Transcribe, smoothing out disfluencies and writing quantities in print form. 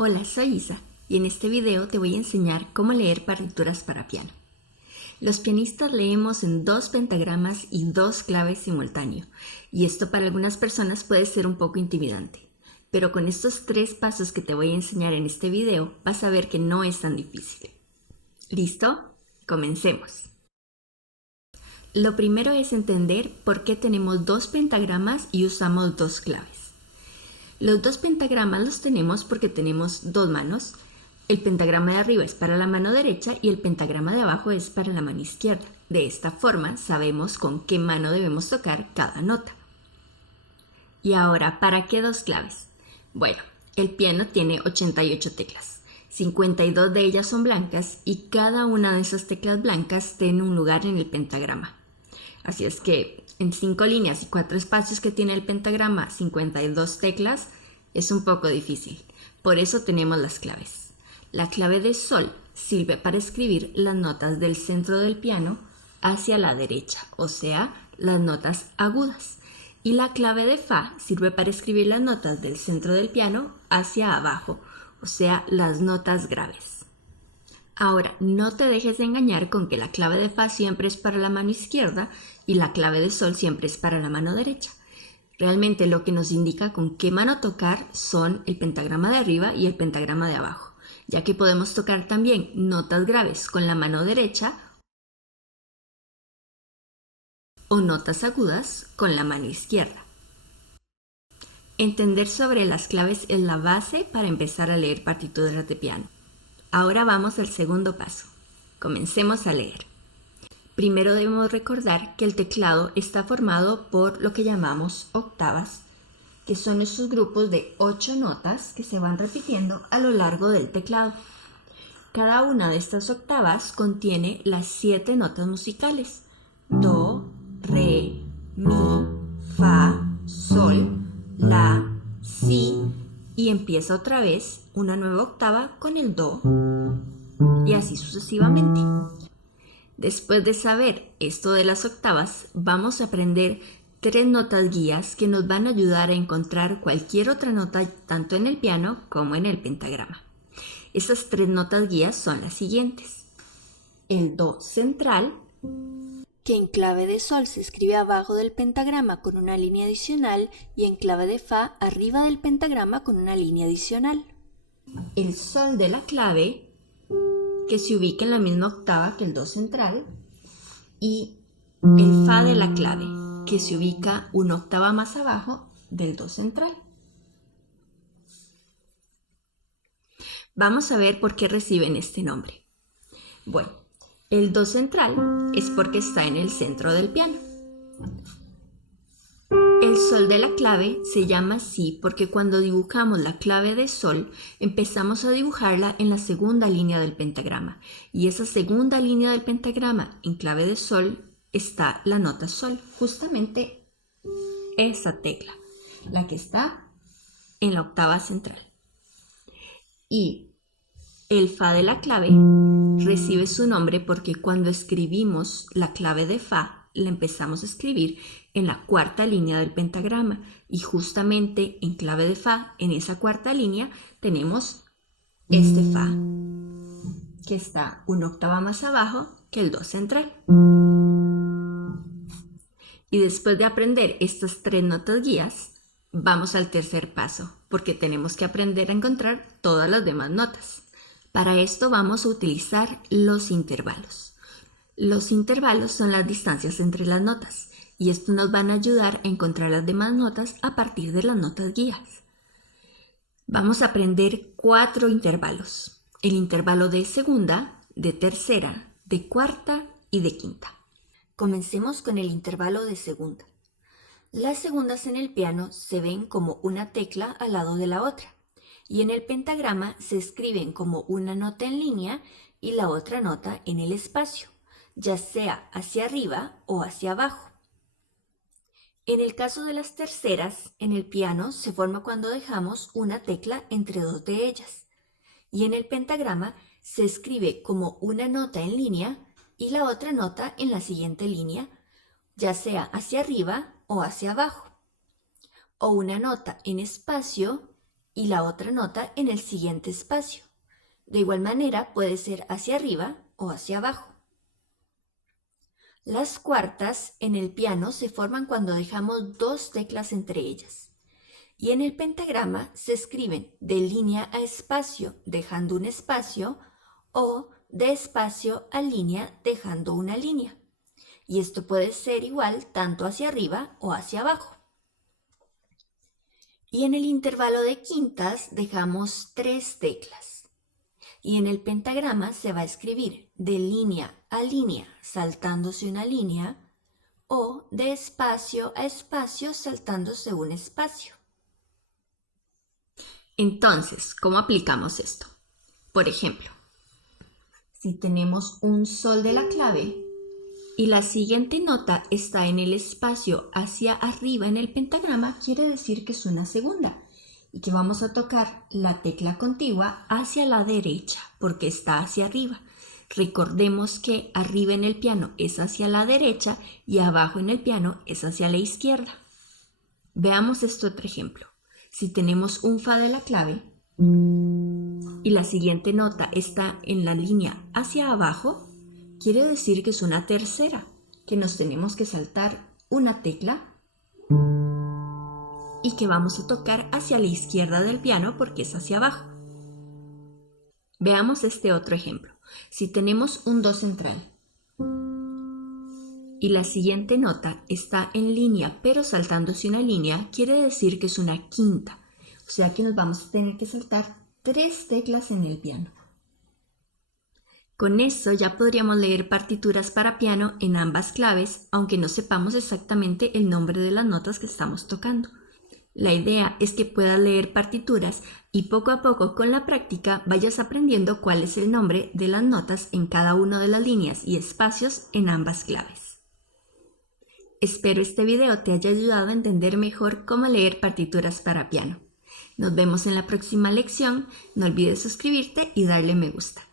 Hola, soy Isa y en este video te voy a enseñar cómo leer partituras para piano. Los pianistas leemos en 2 pentagramas y 2 claves simultáneo, y esto para algunas personas puede ser un poco intimidante. Pero con estos 3 pasos que te voy a enseñar en este video vas a ver que no es tan difícil. ¿Listo? Comencemos. Lo primero es entender por qué tenemos 2 pentagramas y usamos 2 claves. Los 2 pentagramas los tenemos porque tenemos 2 manos. El pentagrama de arriba es para la mano derecha y el pentagrama de abajo es para la mano izquierda. De esta forma sabemos con qué mano debemos tocar cada nota. Y ahora, ¿para qué 2 claves? Bueno, el piano tiene 88 teclas. 52 de ellas son blancas y cada una de esas teclas blancas tiene un lugar en el pentagrama. Así es que en 5 líneas y 4 espacios que tiene el pentagrama, 52 teclas, es un poco difícil. Por eso tenemos las claves. La clave de sol sirve para escribir las notas del centro del piano hacia la derecha, o sea, las notas agudas. Y la clave de fa sirve para escribir las notas del centro del piano hacia abajo, o sea, las notas graves. Ahora, no te dejes de engañar con que la clave de fa siempre es para la mano izquierda y la clave de sol siempre es para la mano derecha. Realmente lo que nos indica con qué mano tocar son el pentagrama de arriba y el pentagrama de abajo, ya que podemos tocar también notas graves con la mano derecha o notas agudas con la mano izquierda. Entender sobre las claves es la base para empezar a leer partituras de piano. Ahora vamos al segundo paso. Comencemos a leer. Primero debemos recordar que el teclado está formado por lo que llamamos octavas, que son esos grupos de 8 notas que se van repitiendo a lo largo del teclado. Cada una de estas octavas contiene las 7 notas musicales: do, re, mi, fa, sol, la, si, y empieza otra vez una nueva octava con el do, y así sucesivamente. Después de saber esto de las octavas, vamos a aprender 3 notas guías que nos van a ayudar a encontrar cualquier otra nota tanto en el piano como en el pentagrama. Esas 3 notas guías son las siguientes: el do central, que en clave de sol se escribe abajo del pentagrama con una línea adicional y en clave de fa arriba del pentagrama con una línea adicional. El sol de la clave, que se ubica en la misma octava que el do central, y el fa de la clave, que se ubica una octava más abajo del do central. Vamos a ver por qué reciben este nombre. Bueno, el do central es porque está en el centro del piano. El sol de la clave se llama así porque cuando dibujamos la clave de sol empezamos a dibujarla en la segunda línea del pentagrama, y esa segunda línea del pentagrama en clave de sol está la nota sol, justamente esa tecla, la que está en la octava central. Y el fa de la clave recibe su nombre porque cuando escribimos la clave de fa la empezamos a escribir en la cuarta línea del pentagrama, y justamente en clave de fa, en esa cuarta línea, tenemos este fa, que está una octava más abajo que el do central. Y después de aprender estas 3 notas guías, vamos al tercer paso, porque tenemos que aprender a encontrar todas las demás notas. Para esto vamos a utilizar los intervalos. Los intervalos son las distancias entre las notas, y esto nos van a ayudar a encontrar las demás notas a partir de las notas guías. Vamos a aprender 4 intervalos: el intervalo de segunda, de tercera, de cuarta y de quinta. Comencemos con el intervalo de segunda. Las segundas en el piano se ven como una tecla al lado de la otra, y en el pentagrama se escriben como una nota en línea y la otra nota en el espacio, ya sea hacia arriba o hacia abajo. En el caso de las terceras, en el piano se forma cuando dejamos una tecla entre 2 de ellas, y en el pentagrama se escribe como una nota en línea y la otra nota en la siguiente línea, ya sea hacia arriba o hacia abajo, o una nota en espacio y la otra nota en el siguiente espacio. De igual manera puede ser hacia arriba o hacia abajo. Las cuartas en el piano se forman cuando dejamos dos teclas entre ellas. Y en el pentagrama se escriben de línea a espacio dejando un espacio o de espacio a línea dejando una línea. Y esto puede ser igual tanto hacia arriba o hacia abajo. Y en el intervalo de quintas dejamos tres teclas. Y en el pentagrama se va a escribir de línea a línea saltándose una línea o de espacio a espacio saltándose un espacio. Entonces, ¿cómo aplicamos esto? Por ejemplo, si tenemos un sol de la clave y la siguiente nota está en el espacio hacia arriba en el pentagrama, quiere decir que es una segunda y que vamos a tocar la tecla contigua hacia la derecha porque está hacia arriba. Recordemos que arriba en el piano es hacia la derecha y abajo en el piano es hacia la izquierda. Veamos este otro ejemplo. Si tenemos un fa de la clave y la siguiente nota está en la línea hacia abajo, quiere decir que es una tercera, que nos tenemos que saltar una tecla y que vamos a tocar hacia la izquierda del piano porque es hacia abajo. Veamos este otro ejemplo. Si tenemos un do central y la siguiente nota está en línea pero saltándose una línea, quiere decir que es una quinta, o sea que nos vamos a tener que saltar tres teclas en el piano. Con eso ya podríamos leer partituras para piano en ambas claves, aunque no sepamos exactamente el nombre de las notas que estamos tocando. La idea es que puedas leer partituras y poco a poco con la práctica vayas aprendiendo cuál es el nombre de las notas en cada una de las líneas y espacios en ambas claves. Espero este video te haya ayudado a entender mejor cómo leer partituras para piano. Nos vemos en la próxima lección. No olvides suscribirte y darle me gusta.